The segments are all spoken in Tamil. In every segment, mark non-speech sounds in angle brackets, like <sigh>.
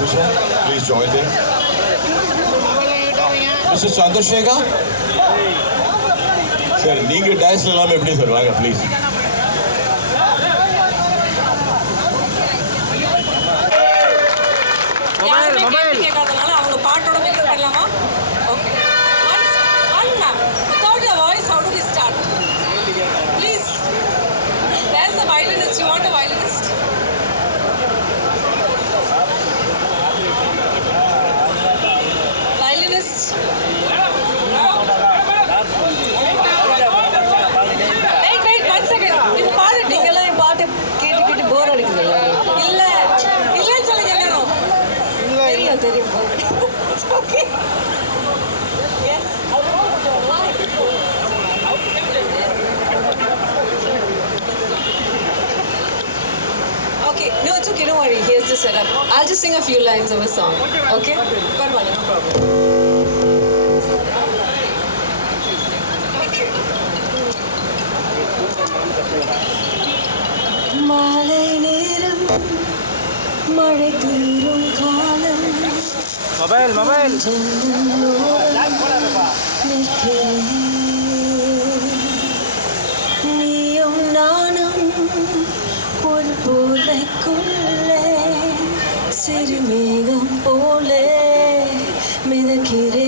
exhibition. Please join them. Mr. Chandrasekhar? Sir நீங்க டான்ஸ் இல்லாம எப்படி சார் வாங்க please it's okay, don't worry. Here's the setup. I'll just sing a few lines of a song. Okay? Parvala, no problem. மாலை நேரம் மழை தீரும் காலம் மொபைல் மொபைல் நீயும் நானும் ஒரு போலைக்குள்ளே சிறுமேகம் போலே மிதக்கிறேன்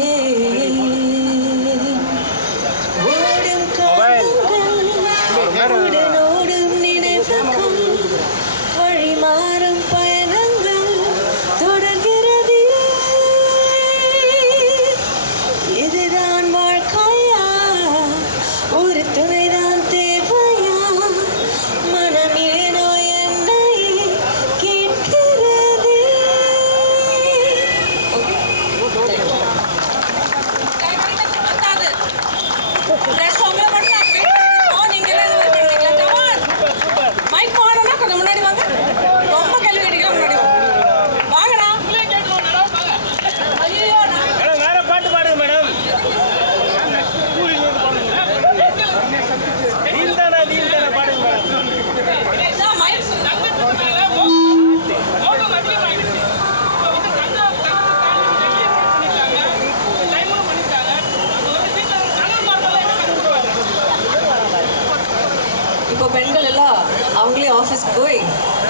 அவங்களே ஆஃபீஸ் போய்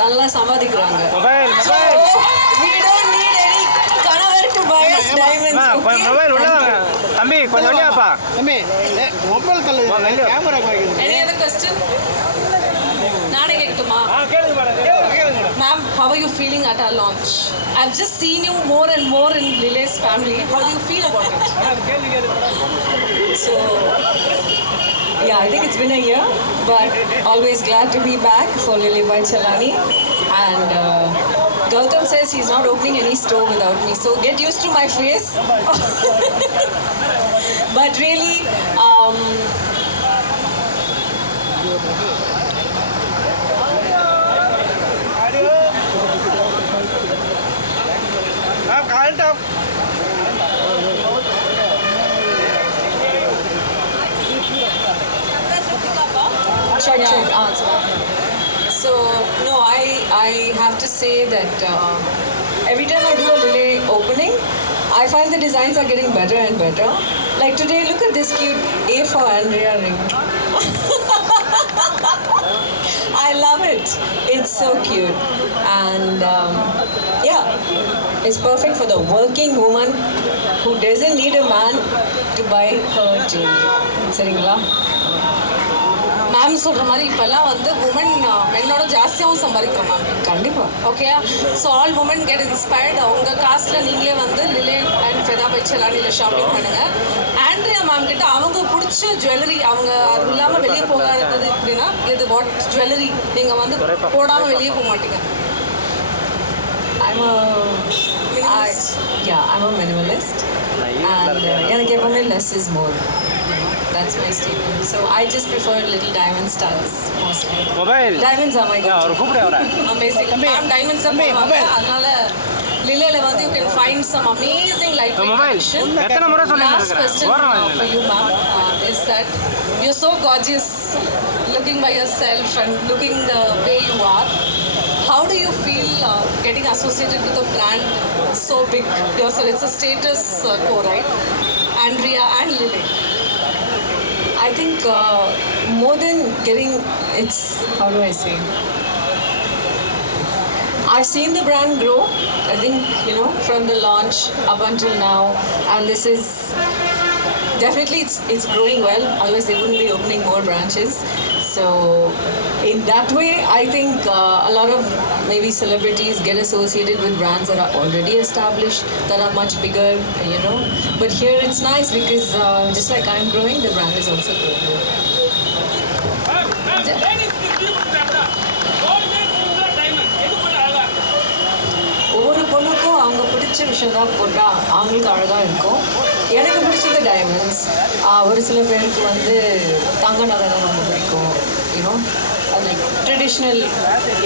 நல்லா சம்பாதிக்கிறாங்க தம்பி கொஞ்சம் வெளியாப்பா தம்பி மொபைல் வெளியே. கேமரா எனி அதர் கொஸ்டின் நானே கேட்கட்டுமா ஆ கேளுங்க மேடம் கேளுங்க கேளுங்க madam Ma'am, how are you feeling at our launch? I've just seen you more and more in Lilay's family. How do you feel about it? yeah, I think it's been a year, but always glad to be back for Lily by Chalani. And uh, Gautam says he's not opening any store without me, so get used to my face. <laughs> but really, um, I'm Top Check, check, answer. So, no, I, I have to say that uh, every time I do a relay opening, I find the designs are getting better and better. Like today, look at this cute A for Andrea ring. <laughs> I love it. It's so cute. And um, yeah, it's perfect for the working woman who doesn't need a man to buy her jewelry. சரிங்களா Ma'am சொல்ற மாதிரி இப்பெல்லாம் வந்து உமன் மென்னோட ஜாஸ்தியாகவும் சம்பாதிக்கிறோம் மேம் கண்டிப்பா. Okay so all women get inspired அவங்க காசில் நீங்களே வந்து லிலே அண்ட் ஃபெதா பைச்சலானியில் ஷாப்பிங் பண்ணுங்க. ஆண்ட்ரியா மேம் கிட்ட அவங்க பிடிச்ச ஜுவல்லரி அவங்க அது இல்லாமல் வெளியே போகாதது அப்படின்னா இது வாட் ஜுவல்லரி நீங்கள் வந்து போடாமல் வெளியே போக மாட்டீங்க. I'm a I, yeah, I'm a minimalist. And uh, எனக்கு எப்பவுமே less is more. That's my statement. So I just prefer little diamond studs mostly. Mobile Diamonds are my go-to. அவரை அமேசிங் மேம் டைமண்ட்ஸ் தான் போடுவாங்க அதனால லிலேல வந்து you can find some amazing light mobile எத்தனை முறை சொல்லிட்டு uh, for இல்லை. you, ma'am, uh, is that you're so gorgeous, looking by yourself and looking the way you are. How do you feel uh, getting associated with a brand so big? Yourself, it's a status uh, quo, right? Andrea and Lily. I think uh, more than getting it's how do I say? I've seen the brand grow. I think you know from the launch up until now, and this is definitely it's it's growing well. Otherwise, they wouldn't be opening more branches. So in that way, I think uh, a lot of maybe celebrities get associated with brands that are already established, that are much bigger, you know. But here it's nice because uh, just like I'm growing, the brand is also growing. ஒவ்வொரு பொண்ணுக்கும் அவங்க பிடிச்ச விஷயம் தான் போட்டால் அவங்களுக்கு அழகாக இருக்கும் எனக்கு பிடிச்சது டைமண்ட்ஸ் ஒரு சில பேருக்கு வந்து தங்க நகை தான் ரொம்ப பிடிக்கும் you know like traditional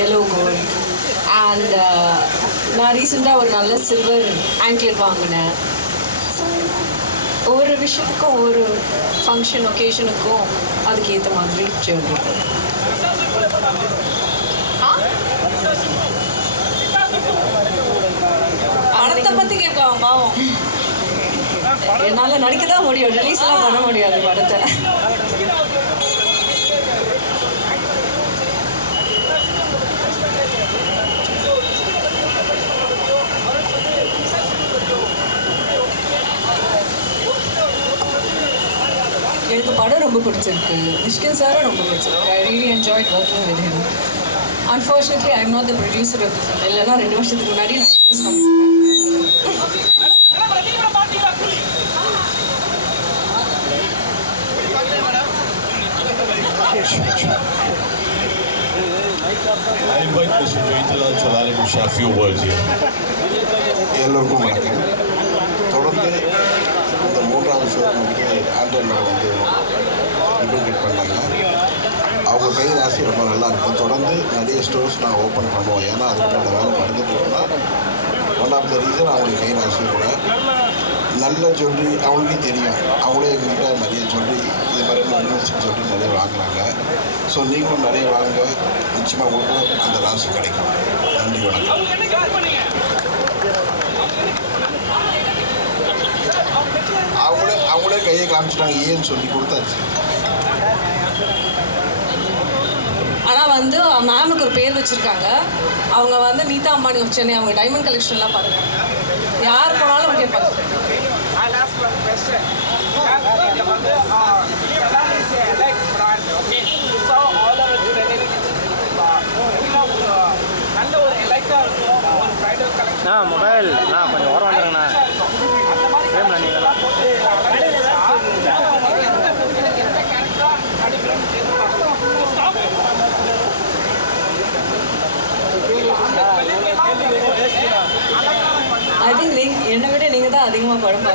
yellow gold and நான் ரீசெண்டாக ஒரு நல்ல சில்வர் ஆங்கிள் வாங்கினேன். ஒவ்வொரு விஷயத்துக்கும் ஒவ்வொரு ஃபங்க்ஷன் ஒகேஷனுக்கும் அதுக்கு ஏற்ற மாதிரி ஜுவல்லரி படத்தை பற்றி கேட்பான் பாவம்? என்னால் நடிக்க தான் முடியும் ரிலீஸ்லாம் பண்ண முடியாது படத்தை பிடிச்சிருக்கு மிஷ்கின் சாரும் ரொம்ப பிடிச்சிருக்கு I really enjoyed working with him unfortunately I am not the producer of the film இல்லைன்னா ரெண்டு வருஷத்துக்கு முன்னாடி நான் release பண்ணிருப்பேன். I invite Mr. Jaitala Chalani to share a few words here. எல்லோருக்கும் வணக்கம் தொடர்ந்து இந்த மூன்றாவது ஷோ வந்து ஆண்டனில் வந்து கம்யூனிகேட் பண்ணாங்க அவங்க கை ராசி ரொம்ப நல்லா இருக்கும். தொடர்ந்து நிறைய ஸ்டோர்ஸ் நாங்கள் ஓப்பன் பண்ணுவோம். ஏன்னா அதுக்கான வேலை நடந்துட்டு இருக்கோம்னா ஒன் ஆஃப் த ரீசன் அவங்களுக்கு கை ராசி கூட நல்ல ஜுவல்லரி அவங்களுக்கே தெரியும். அவங்களே எங்கள்கிட்ட நிறைய ஜுவல்லரி இது மாதிரி யூனிவர்சிட்டி சொல்லி நிறைய வாங்குறாங்க. ஸோ நீங்களும் நிறைய வாங்க. நிச்சயமாக உங்களுக்கு அந்த ராசி கிடைக்கும். நன்றி வணக்கம். அவங்களே அவங்களே கையை காமிச்சிட்டாங்க. ஏன்னு சொல்லி கொடுத்தாச்சு. ஆனா வந்து மேமுக்கு ஒரு பேர் வச்சிருக்காங்க. அவங்க வந்து நீதா அம்பானி of சென்னை அவங்க டைமண்ட் கலெக்ஷன்லாம் பாருங்க. யார் போனாலும் கேட்பாங்க I'll ask one question. இங்க வந்து ஆஹ், இதெல்லாம் is a elite brand, okay? So, all our jewelry which is, ஆஹ், எப்படின்னா ஒரு நல்ல ஒரு elite-ஆ இருக்கும், ஒரு bridal collection. ஆ மொபைல் ஆ கொஞ்சம் ஓரம் வந்துடுங்கண்ணா அந்த மாதிரி ஃப்ரேமில் நீங்கள் போட்டு அழகா வச்சா, எந்த movie-ல எந்த character நடிக்கிறோம்னு தெரிஞ்சுப்பாங்க. ஐ திங்க் நீ என்னை படம்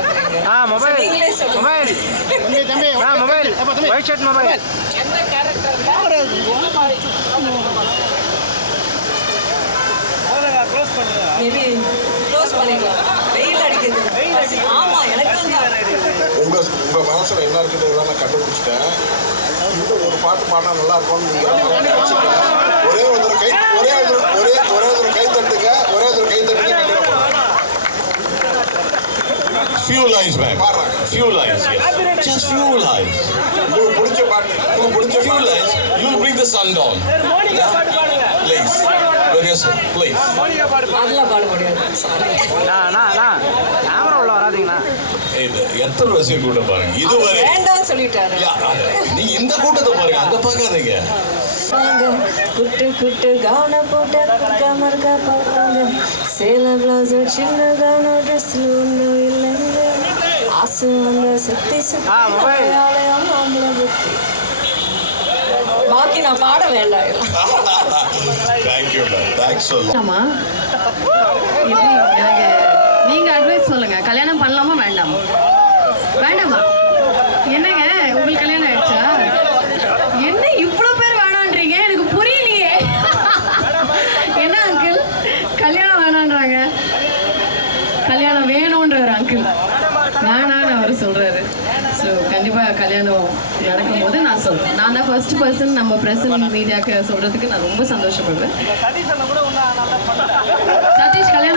ஆ மொபைல். மொபைல். தம்பி ஆ மொபைல். White shirt mobile. எந்த மேபி க்ளோஸ் பண்ணிடலாம். வெயில் அடிக்குது. ஆமா எனக்கு மனசில் என்ன இருக்குன்றதை நான் கண்டுபிடிச்சிட்டேன். இந்த ஒரு பாட்டு பாடினா நல்லா இருக்கும்னு ஒரே ஒரு தடவை கை ஒரே ஒரு தடவை- ஒரே ஒரே ஒரு தடவை கை தட்டுங்க ஒரே ஒரு தடவை கை தட்டுங்க கண்டிப்பாக பாடுறேன். Few lines, ma'am. Few lines, yes. Just few lines. உங்களுக்கு பிடிச்ச பாட்டு உங்களுக்கு பிடிச்ச lines. You'll bring the sun down. Yeah? Please. Yes, please. அதெல்லாம் பாட முடியாது சாரி அண்ணா அண்ணா இது எத்தனை ரசிகர் கூட்டம் பாருங்க. இதுவரை. வேண்டாம்னு சொல்லிட்டாரு. நீ இந்த கூட்டத்தை பாருங்க அங்க பார்க்காதீங்க. குட்டு குட்டு கவுன போட்ட கமர்கா பார்ப்பாங்க. சேல பிளவுஸ் சின்னதான ட்ரெஸ்ல ஒன்றும் இல்லைங்க. ஆசை வந்த சுத்தி சுத்தி ஆ, மொபைல். ஆலயம் ஆம்பளை புத்தி பாக்கி நான் பாட வேண்டாம் தேங்க்யூ மேம் தேங்க்ஸ் சொல்லலாம் எப்படி எனக்கு நீங்க அட்வைஸ் சொல்லுங்க. கல்யாணம் பண்ணலாமா வேண்டாமா? வேண்டாமா? என்னங்க? உங்களுக்கு கல்யாணம் ஆயிடுச்சா? என்ன இவ்வளவு பேர் வேணான்றீங்க? எனக்கு புரியலையே. என்ன அங்கிள் கல்யாணம் வேணான்றாங்க. கல்யாணம் வேணும்ன்றாரு அங்கிள் வேணான்னு அவர் சொல்றாரு. ஸோ கண்டிப்பா கல்யாணம் நடக்கும்போது நான் சொல்றேன். நான் தான் ஃபர்ஸ்ட் பர்சன் நம்ம பிரசன் மீடியாக்கு சொல்றதுக்கு நான் ரொம்ப சந்தோஷப்படுவேன்.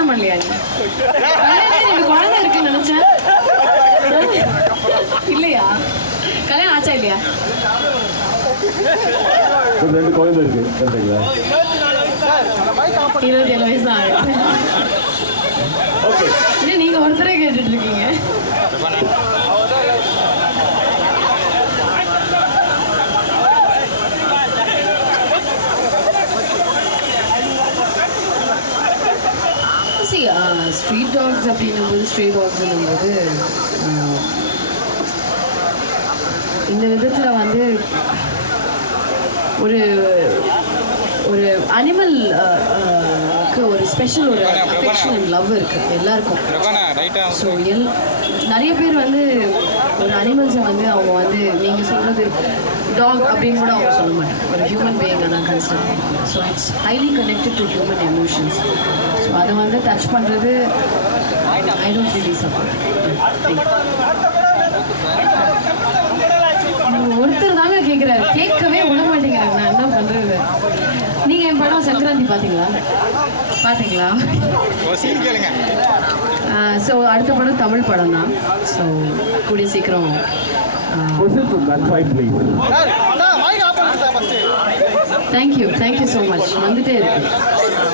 கல்யாணம் பண்ணலையா நீ குழந்தை இருக்குன்னு நினைச்சேன். இல்லையா? கல்யாணம் ஆச்சா இல்லையா? ரெண்டு குழந்தை இருக்கு கரெக்டுங்களா இருபத்தி ஏழு வயசு தான் ஓகே. நீங்க ஒருத்தரே ஸ்ட்ரீட் அப்படின்னும் போது ஸ்ட்ரீ டாக்ஸ்ன்னும்போது இந்த விதத்தில் வந்து ஒரு ஒரு அனிமல் ஒரு ஸ்பெஷல் ஒரு அஃபெக்ஷன் அண்ட் லவ் இருக்கு எல்லாருக்கும். ஸோ எல் நிறைய பேர் வந்து ஒரு அனிமல்ஸை வந்து அவங்க வந்து நீங்கள் சொல்கிறது டாக் அப்படின்னு கூட அவங்க சொல்ல மாட்டாங்க. ஒரு ஹியூமன் பீயிங்கை நான் கன்சிடர் பண்ணுவேன். So it's highly connected to human emotions so அதை வந்து டச் பண்ணுறது ஐ டோன்ட் ரியலி சப்போர்ட் ஒருத்தர் தாங்க கேட்குறாரு கேட்கவே விட மாட்டேங்கிறாங்க நான் என்ன பண்ணுறது நீங்கள் என் படம் சங்கராந்தி பார்த்தீங்களா பார்த்தீங்களா ஸோ அடுத்த படம் தமிழ் படம் தான். ஸோ கூடிய சீக்கிரம் தேங்க்யூ தேங்க்யூ ஸோ மச் வந்துட்டே இருக்கு.